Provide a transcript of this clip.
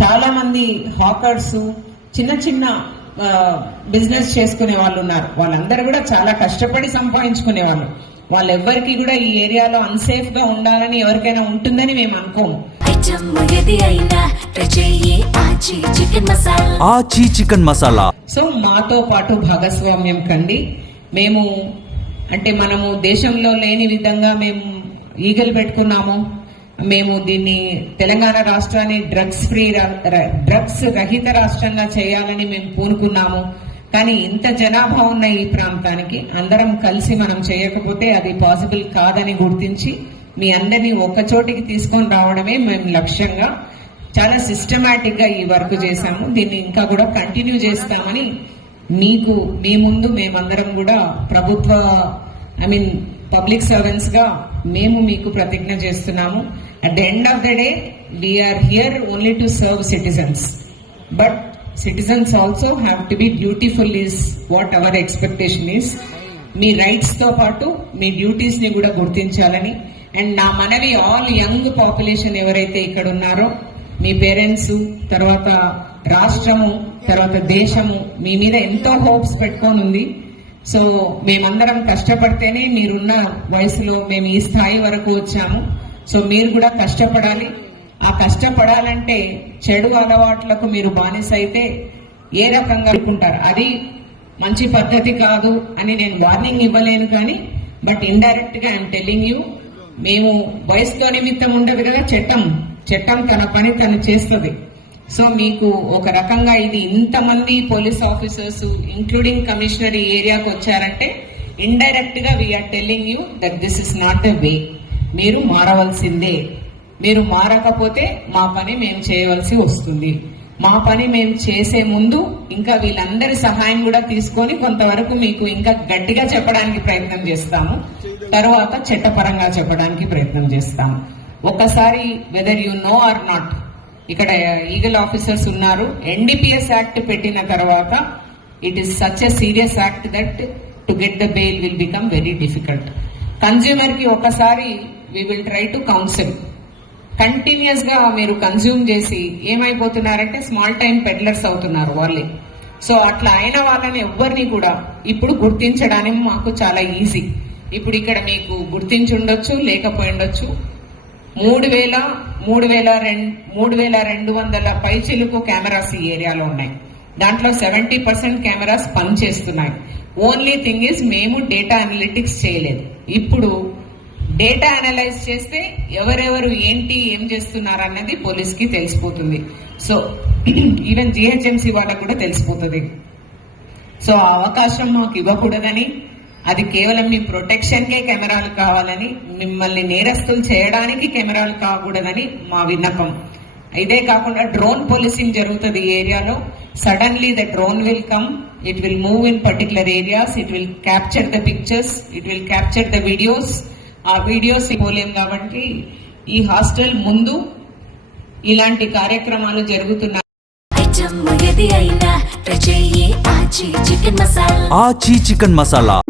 చాలా మంది హాకర్స్ చిన్న చిన్న బిజినెస్ చేసుకునే వాళ్ళు ఉన్నారు. వాళ్ళందరూ కూడా చాలా కష్టపడి సంపాదించుకునే వాళ్ళు. వాళ్ళెవ్వరికి కూడా ఈ ఏరియాలో అన్సేఫ్ గా ఉండాలని ఎవరికైనా ఉంటుందని మేము అనుకోము. ఆచి చికెన్ మసాలా. సో మాతో పాటు భాగస్వామ్యం కండి. మేము అంటే మనము దేశంలో లేని విధంగా మేము ఈగలు పెట్టుకున్నాము. మేము దీన్ని తెలంగాణ రాష్ట్రాన్ని డ్రగ్స్ రహిత రాష్ట్రంగా చేయాలని మేము పూనుకున్నాము. కానీ ఇంత జనాభా ఉన్న ఈ ప్రాంతానికి అందరం కలిసి మనం చేయకపోతే అది పాసిబుల్ కాదని గుర్తించి మీ అందరినీ ఒక చోటికి తీసుకొని రావడమే మేము లక్ష్యంగా చాలా సిస్టమేటిక్ గా ఈ వర్క్ చేశాము. దీన్ని ఇంకా కూడా కంటిన్యూ చేస్తామని మీకు మీ ముందు మేమందరం కూడా పబ్లిక్ సర్వెంట్స్ గా మేము మీకు ప్రతిజ్ఞ చేస్తున్నాము. At the end of the day we are here only to serve citizens, but citizens also have to be beautiful is what our expectation is. మీ రైట్స్ తో పాటు మీ డ్యూటీస్ ని కూడా గుర్తించాలని. అండ్ నా మనవి ఆల్ యంగ్ పాపులేషన్ ఎవరైతే ఇక్కడ ఉన్నారో, మీ పేరెంట్స్, తర్వాత రాష్ట్రము, తర్వాత దేశము మీ మీద ఎంతో హోప్స్ పెట్టుకొని ఉంది. సో మేమందరం కష్టపడితేనే మీరున్న వయసులో మేము ఈ స్థాయి వరకు వచ్చాము. సో మీరు కూడా కష్టపడాలి. ఆ కష్టపడాలంటే చెడు అలవాట్లకు మీరు బానిస అయితే ఏ రకంగా అనుకుంటారు, అది మంచి పద్ధతి కాదు అని నేను వార్నింగ్ ఇవ్వలేను. కానీ బట్ ఇండైరెక్ట్ గా ఐఎమ్ టెల్లింగ్ యూ, మేము వయసులో నిమిత్తం ఉండదు కదా, చట్టం తన పని తను చేస్తుంది. సో మీకు ఒక రకంగా ఇది ఇంతమంది పోలీస్ ఆఫీసర్స్ ఇంక్లూడింగ్ కమిషనర్ ఈ ఏరియాకి వచ్చారంటే ఇండైరెక్ట్ గా we are telling you that this is not the way. మీరు మారవలసిందే. మీరు మారకపోతే మా పని మేము చేయవలసి వస్తుంది. మా పని మేము చేసే ముందు ఇంకా వీళ్ళందరి సహాయం కూడా తీసుకొని కొంతవరకు మీకు ఇంకా గట్టిగా చెప్పడానికి ప్రయత్నం చేస్తాము. తర్వాత చట్టపరంగా చెప్పడానికి ప్రయత్నం చేస్తాము. ఒకసారి whether you know or not, ఇక్కడ ఈగల్ ఆఫీసర్స్ ఉన్నారు. ఎన్డీపీఎస్ యాక్ట్ పెట్టిన తర్వాత it is such a serious act that to get the bail will become very difficult. Consumer కి ఒకసారి we will try to counsel. Continuous గా మీరు consume చేసి ఏమైపోతున్నారంటే small time peddlers అవుతున్నారు వాళ్ళే. సో అట్లా అయిన వాళ్ళని ఎవ్వరిని కూడా ఇప్పుడు గుర్తించడానికి మాకు చాలా ఈజీ. ఇప్పుడు ఇక్కడ మీకు గుర్తించి ఉండొచ్చు, లేకపోయి ఉండొచ్చు. 3,200 పైచిలుకు కెమెరాస్ ఈ ఏరియాలో ఉన్నాయి. దాంట్లో 70% కెమెరాస్ పనిచేస్తున్నాయి. ఓన్లీ థింగ్ ఈజ్ మేము డేటా అనలిటిక్స్ చేయలేదు. ఇప్పుడు డేటా అనలైజ్ చేస్తే ఎవరెవరు ఏంటి ఏం చేస్తున్నారు అన్నది పోలీస్కి తెలిసిపోతుంది. సో ఈవెన్ జిహెచ్ఎంసీ వాళ్ళకు కూడా తెలిసిపోతుంది. సో ఆ అవకాశం మాకు ఇవ్వకూడదని, అది కేవలం మీ ప్రొటెక్షన్కే కెమెరాలు కావాలని, మిమ్మల్ని నేరస్తులు చేయడానికి కెమెరాలు కాకూడదని మా విన్నపం. ఇదే కాకుండా డ్రోన్ పోలీసింగ్ జరుగుతుంది ఈ ఏరియాలో. Suddenly the drone will come, it will move in particular areas, it will capture the pictures, it will capture the videos. ఆ వీడియోస్ పోలేం కాబట్టి ఈ హాస్టల్ ముందు ఇలాంటి కార్యక్రమాలు జరుగుతున్నాయి. ఆచి చికెన్ మసాలా.